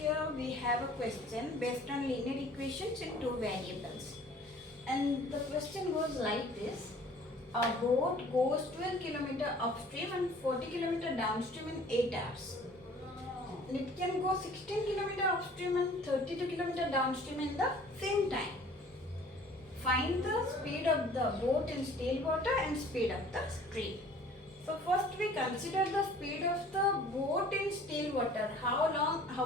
here we have a question based on linear equations in two variables. And the question goes like this. A boat goes 12 km upstream and 40 km downstream in 8 hours. And it can go 16 km upstream and 32 km downstream in the same time. Find the speed of the boat in still water and speed of the stream. So first we consider the speed of the boat in still water.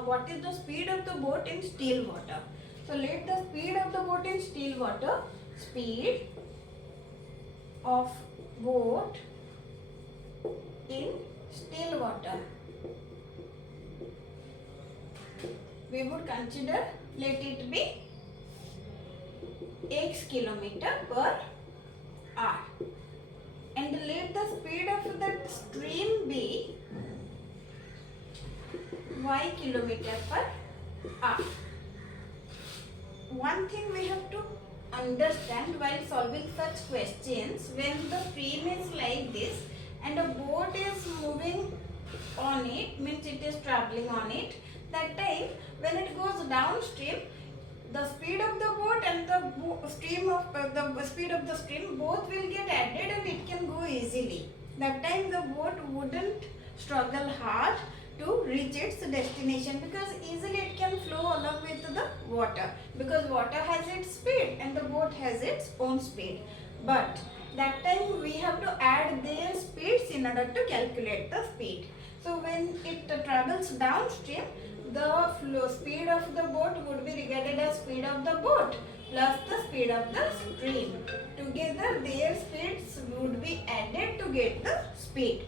What is the speed of the boat in still water? So let the speed of the boat in still water, speed of boat in still water, we would consider, let it be x kilometer per hour. And let the speed of that stream be y kilometer per hour. One thing we have to understand while solving such questions, when the stream is like this and a boat is moving on it, means it is traveling on it, that time when it goes downstream, the speed of the boat and the speed of the stream both will get added and it can go easily. That time the boat wouldn't struggle hard to reach its destination because easily it can flow along with the water, because water has its speed and the boat has its own speed. But that time we have to add their speeds in order to calculate the speed. So when it travels downstream, the speed of the boat would be regarded as speed of the boat plus the speed of the stream. Together their speeds would be added to get the speed.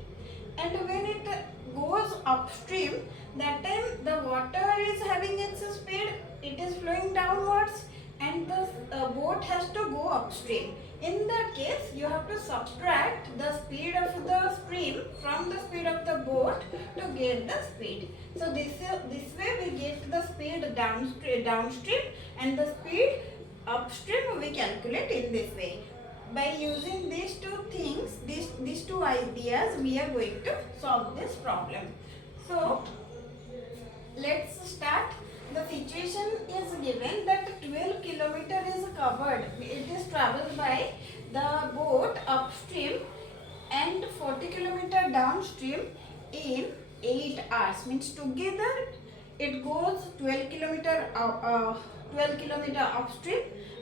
And when it goes upstream, that time the water is having its speed, it is flowing downwards and the boat has to go upstream. In that case, you have to subtract the speed of the stream from the speed of the boat to get the speed. So this way we get the speed downstream and the speed upstream we calculate in this way. By using these two things, these two ideas, we are going to solve this problem. So let's start. The situation is given that 12 km is covered. It is traveled by the boat upstream and 40 km downstream in 8 hours. Means together it goes 12 km upstream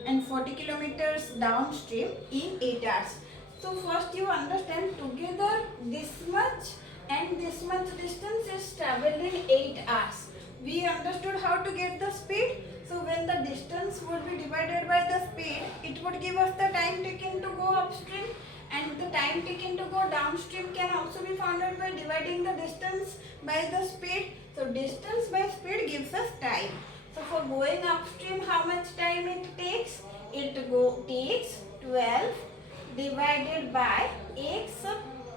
and 40 kilometers downstream in 8 hours. So first you understand, together this much and this much distance is traveled in 8 hours. We understood how to get the speed. So when the distance would be divided by the speed, it would give us the time taken to go upstream, and the time taken to go downstream can also be found out by dividing the distance by the speed. So distance by speed gives us time. So for going upstream, how much time it takes? It takes 12 divided by x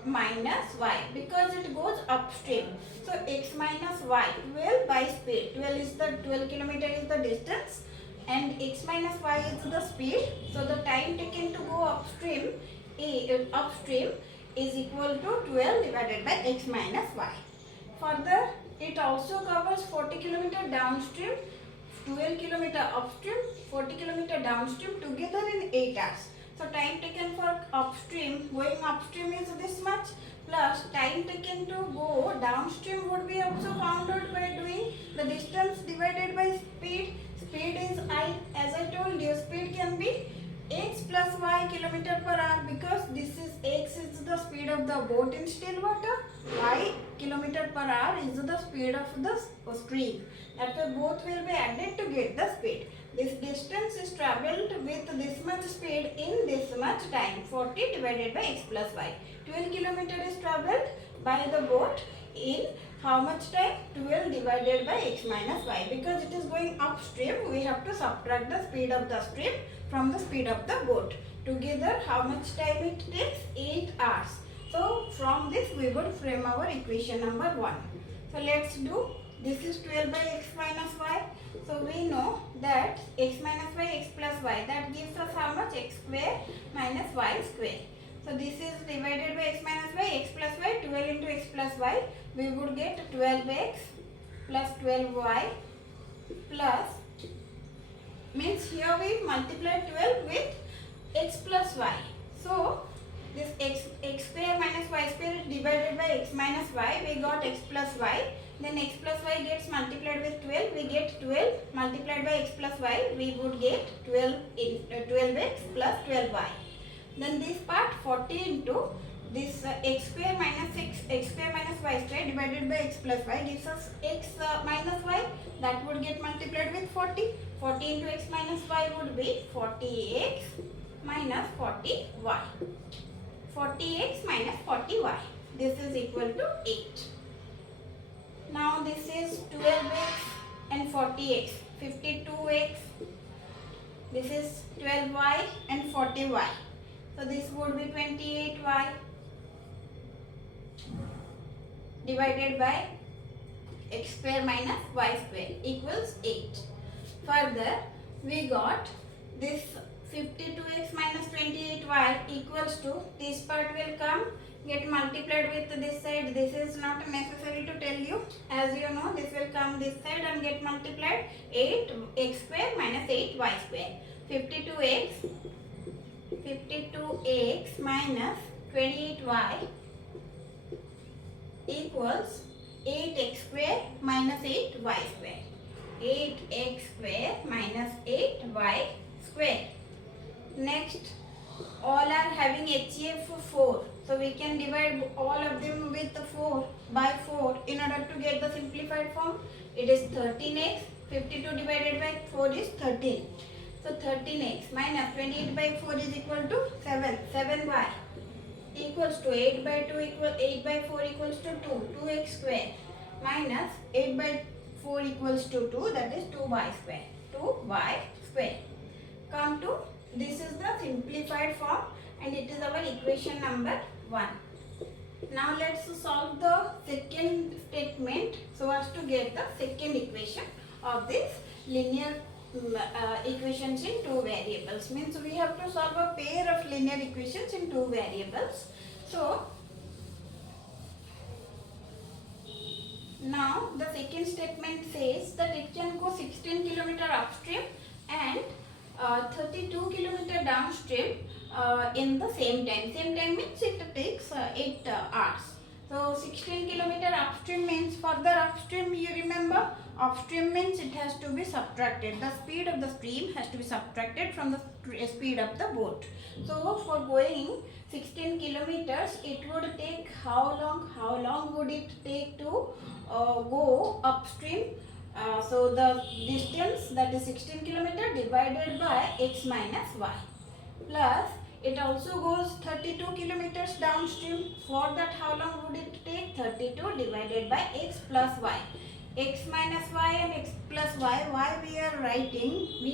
minus y, because it goes upstream. So x minus y, 12 by speed. 12 kilometer is the distance and x minus y is the speed. So the time taken to go upstream is equal to 12 divided by x minus y. Further, it also covers 40 kilometer downstream, 12 kilometer upstream, 40 kilometer downstream together in 8 hours. So time taken for upstream, going upstream is this much, plus time taken to go downstream would be also found out by doing the distance divided by speed. Speed is as I told you, speed can be x plus y kilometer per hour, because this is x is the speed of the boat in still water, y kilometer per hour is the speed of the stream. That way both will be added to get the speed. This distance is travelled with this much speed in this much time, 40 divided by x plus y. 12 kilometer is travelled by the boat in how much time? 12 divided by x minus y. Because it is going upstream, we have to subtract the speed of the stream from the speed of the boat. Together, how much time it takes? 8 hours. So from this we would frame our equation number 1. So let's do. This is 12 by x minus y. So we know that x minus y, x plus y, that gives us how much? X square minus y square. So this is divided by x minus y, x plus y, 12 into x plus y. We would get 12x plus 12y plus, means here we multiply 12 with x plus y. So this x square minus y square is divided by x minus y. We got x plus y. Then x plus y gets multiplied with 12. We get 12 multiplied by x plus y. We would get 12x plus 12y. Then this part 40 into this x square minus y square divided by x plus y gives us x minus y. That would get multiplied with 40. 40 into x minus y would be 40x minus 40y. 40x minus 40y. This is equal to 8. Now this is 12x and 40x. 52x. This is 12y and 40y. So this would be 28y divided by x square minus y square equals 8. Further, we got this 52x minus 28y equals to, this part will come, get multiplied with this side. This is not necessary to tell you. As you know, this will come this side and get multiplied. 8x square minus 8y square. 52x minus 28y equals 8x square minus 8y square. 8x square minus 8y square. Next, all are having HCF 4. So we can divide all of them with 4 by 4 in order to get the simplified form. It is 13x. 52 divided by 4 is 13. So 13x minus 28 by 4 is equal to 7. 7y equals to 8 by 2 equal 8 by 4 equals to 2. 2x square minus 8 by 4 equals to 2, that is 2y square. 2y square. Come to, this is the simplified form and it is our equation number 1. Now let's solve the second statement so as to get the second equation of this linear equations in two variables. Means we have to solve a pair of linear equations in two variables. So now the second statement says that it can go 16 km upstream and 32 km downstream in the same time. Same time means it takes 8 hours. So 16 km upstream means further upstream, you remember, upstream means it has to be subtracted. The speed of the stream has to be subtracted from the speed of the boat. So for going 16 kilometers, it would take how long? How long would it take to go upstream? So the distance, that is 16 km divided by x minus y, plus it also goes 32 kilometers downstream. For that, how long would it take? 32 divided by x plus y. X minus y and x plus y. Why we are writing? We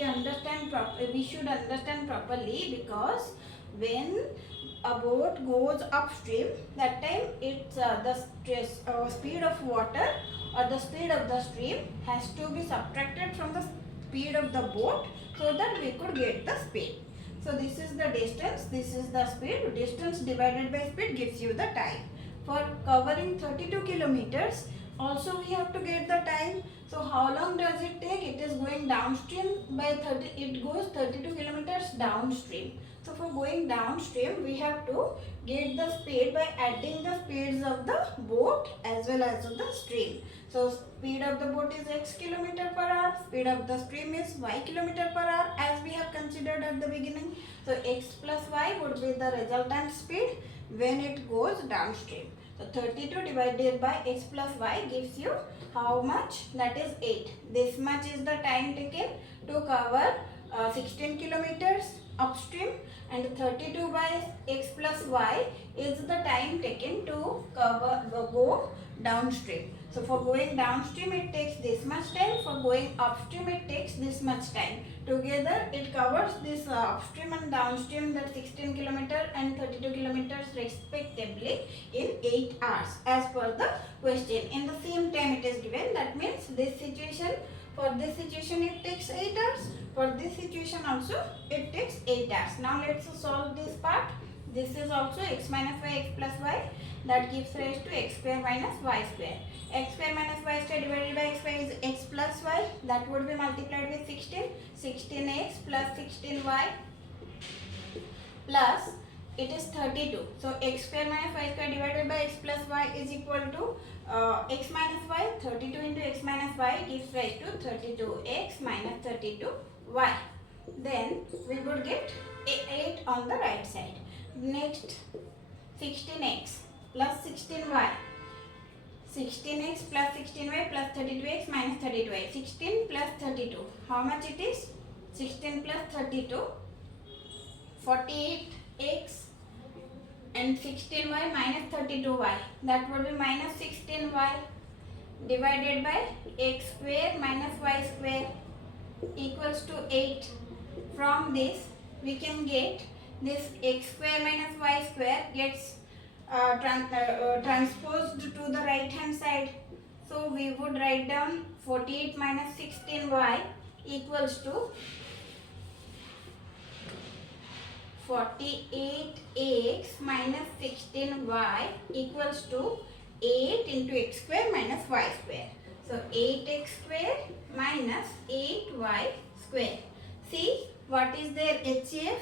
should understand properly, because when a boat goes upstream, that time it's the speed of water or the speed of the stream has to be subtracted from the speed of the boat so that we could get the speed. So this is the distance, this is the speed. Distance divided by speed gives you the time. For covering 32 kilometers, also we have to get the time. So how long does it take? It is going downstream by 30, it goes 32 kilometers downstream. So for going downstream, we have to get the speed by adding the speeds of the boat as well as of the stream. So speed of the boat is x kilometer per hour, speed of the stream is y kilometer per hour, as we have considered at the beginning. So x plus y would be the resultant speed when it goes downstream. So 32 divided by x plus y gives you how much? That is 8. This much is the time taken to cover 16 kilometers upstream, and 32 by x plus y is the time taken to go downstream. So for going downstream it takes this much time, for going upstream it takes this much time. Together it covers this upstream and downstream, that 16 km and 32 kilometers respectively in 8 hours as per the question. In the same time it is given, that means this situation, for this situation it takes 8 hours, for this situation also it takes 8 hours. Now let's solve this part. This is also x minus y, x plus y. that gives rise to x square minus y square. X square minus y square divided by x square is x plus y, that would be multiplied with 16. 16x plus 16y plus it is 32. So x square minus y square divided by x plus y is equal to x minus y. 32 into x minus y gives rise to 32x minus 32y. Then we would get 8 on the right side. Next, 16x plus 16y. 16x plus 16y plus 32x minus 32y. 16 plus 32. How much it is? 16 plus 32. 48x and 16y minus 32y. That would be minus 16y divided by x square minus y square equals to 8. From this we can get this x square minus y square gets transposed to the right hand side. So we would write down 48 minus 16y equals to 48x minus 16y equals to 8 into x square minus y square. So 8x square minus 8y square. See what is their HCF?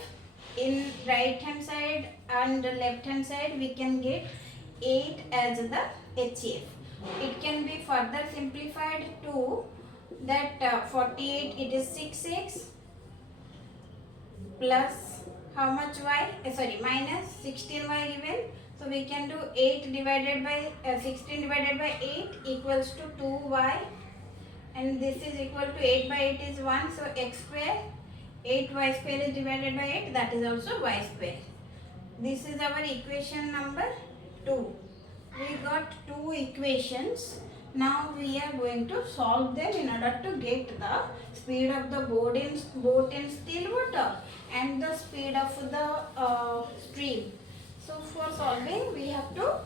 In right hand side and left hand side we can get 8 as the HCF. It can be further simplified to that 48 it is 6x plus how much y? Minus 16y given. So we can do 8 divided by 16 divided by 8 equals to 2y, and this is equal to 8 by 8 is 1. So x square, 8y square is divided by 8, that is also y square. This is our equation number 2. We got 2 equations. Now we are going to solve them in order to get the speed of the boat in still water and the speed of the stream. So for solving we have to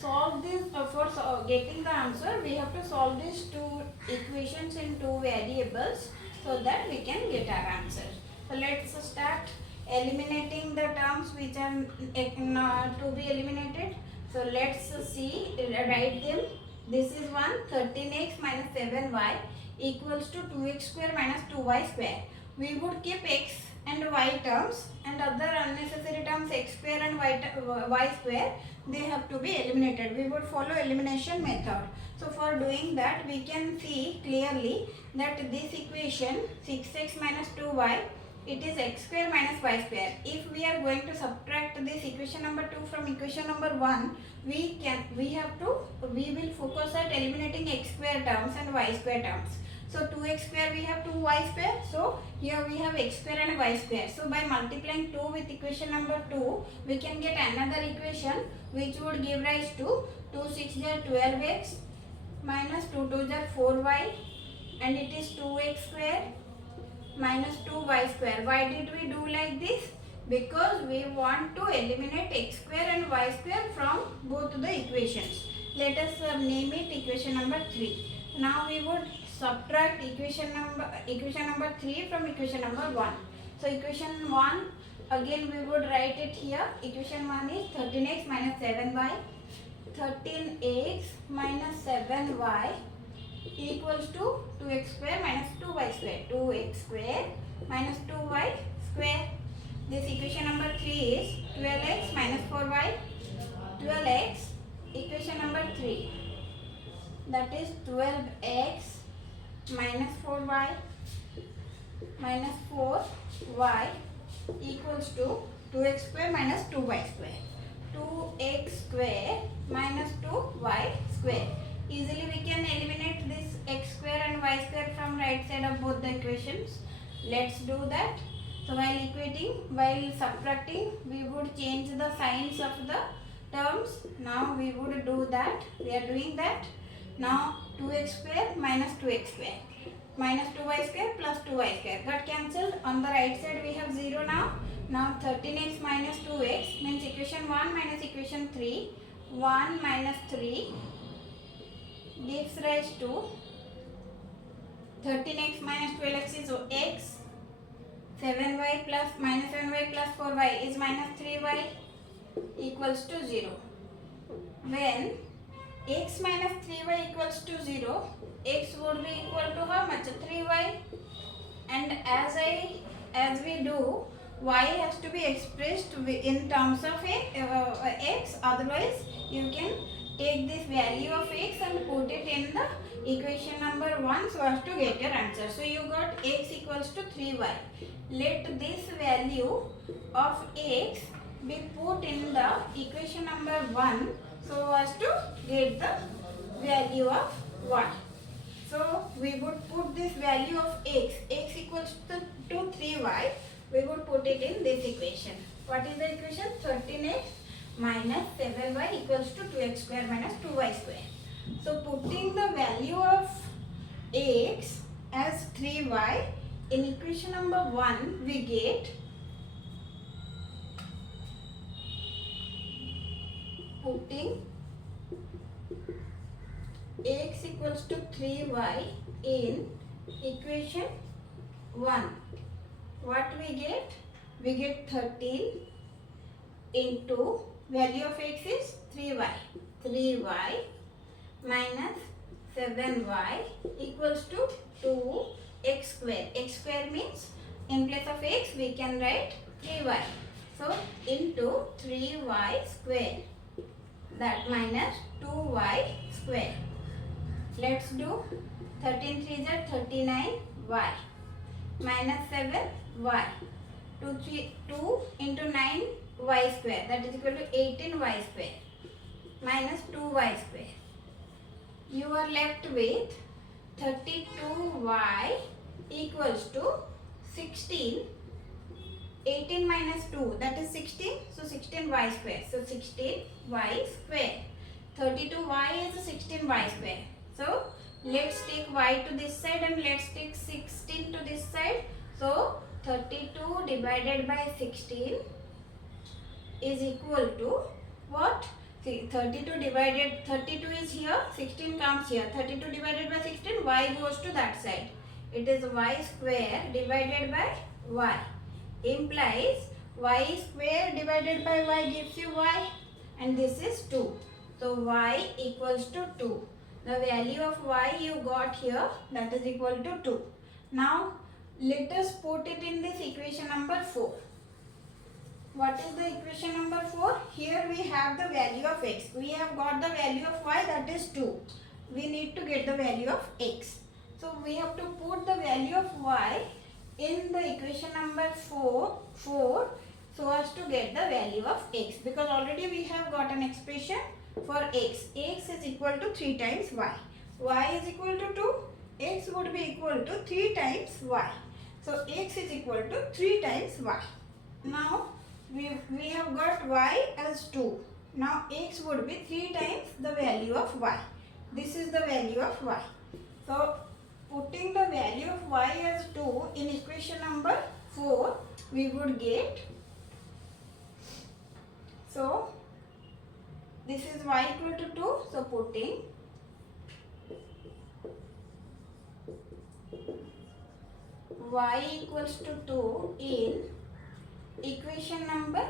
solve this, for getting the answer we have to solve these 2 equations in 2 variables so that we can get our answer. So let's start eliminating the terms which are to be eliminated. So let's see, write them. This is 13x minus 7y equals to 2x square minus 2y square. We would keep x and y terms, and other unnecessary terms x square and y square, they have to be eliminated. We would follow elimination method. So for doing that we can see clearly that this equation 6x minus 2y, it is x square minus y square. If we are going to subtract this equation number 2 from equation number 1, we will focus at eliminating x square terms and y square terms. So 2x square we have 2y square. So here we have x square and y square. So by multiplying 2 with equation number 2, we can get another equation which would give rise to 2 6 are 12x minus 2 2 are 4y, and it is 2x square minus 2y square. Why did we do like this? Because we want to eliminate x square and y square from both the equations. Let us name it equation number 3. Now we would subtract equation number 3 from equation number 1. So equation 1, again we would write it here. Equation 1 is 13x minus 7y. 13x minus 7y equals to 2x square minus 2y square. 2x square minus 2y square. This equation number 3 is 12x minus 4y. 12x, equation number 3, that is 12x minus 4y minus 4y equals to 2x square minus 2y square. 2x square minus 2y square. Easily we can eliminate this x square and y square from right side of both the equations. Let's do that. So while subtracting, we would change the signs of the terms. Now we would do that. We are doing that. Now 2x square minus 2x square minus 2y square plus 2y square got cancelled. On the right side we have 0 now. Now 13x minus 2x means equation 1 minus equation 3. 1 minus 3 gives rise to 13x minus 12x is x. 7y plus minus 7y plus 4y is minus 3y equals to 0. when x minus 3y equals to 0, x would be equal to how much? 3y. And as we do, y has to be expressed in terms of x, otherwise you can take this value of x and put it in the equation number 1 so as to get your answer. So you got x equals to 3y. Let this value of x be put in the equation number 1 so as to get the value of y. So we would put this value of x equals to 3y, we would put it in this equation. What is the equation? 13x minus 7y equals to 2x square minus 2y square. So putting the value of x as 3y in equation number 1, we get putting x equals to 3y in equation 1. What we get? We get 13 into value of x is 3y. 3y minus 7y equals to 2x square. X square means in place of x we can write 3y. So into 3y square, that minus 2y square. Let's do 13 3s are 39y minus 7y. 2 into 9y square, that is equal to 18y square minus 2y square. You are left with 32y equals to 16. 18 minus 2, that is 16. So 16y square. So 16y square. 32y is 16y square. So let's take y to this side and let's take 16 to this side. So 32 divided by 16 is equal to what? See, 32 is here, 16 comes here. 32 divided by 16, y goes to that side. It is y square divided by y. Implies y square divided by y gives you y, and this is 2. So y equals to 2. The value of y you got here, that is equal to 2. Now let us put it in this equation number 4. What is the equation number 4? Here we have the value of x. We have got the value of y, that is 2. We need to get the value of x. So we have to put the value of y in the equation number 4 so as to get the value of x, because already we have got an expression for x. X is equal to 3 times y. Y is equal to 2. X would be equal to 3 times y. So x is equal to 3 times y. Now we have got y as 2. Now x would be 3 times the value of y. This is the value of y. So putting the value of y as 2 in equation number 4, we would get, so this is y equal to 2. So putting y equals to 2 in equation number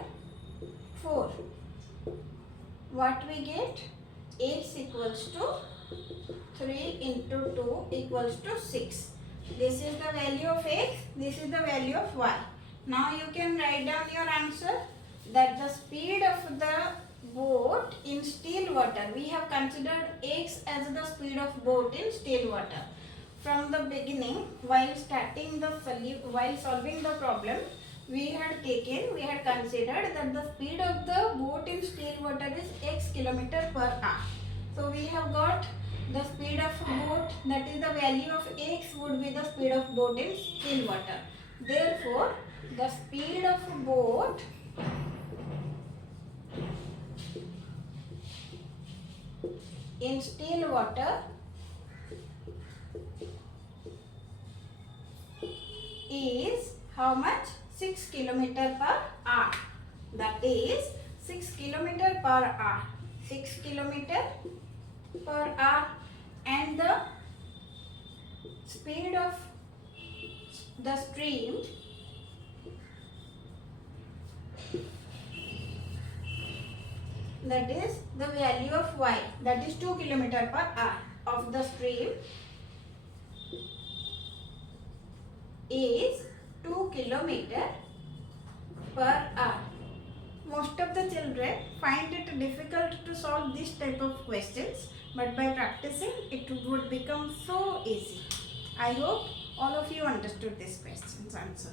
4, what we get? X equals to 3 into 2 equals to 6. This is the value of x, this is the value of y. Now you can write down your answer, that the speed of the boat in still water, we have considered x as the speed of boat in still water. From the beginning, while solving the problem, we had considered that the speed of the boat in still water is x km per hour. So we have got the speed of boat, that is the value of x would be the speed of boat in still water. Therefore, the speed of boat in still water is how much? 6 km per hour. That is 6 km per hour. 6 km per hour, and the speed of the stream that is the value of y, that is 2 kilometer per hour of the stream, is 2 kilometer per hour. Most of the children find it difficult to solve this type of questions, but by practicing it would become so easy. I hope all of you understood this question's answer.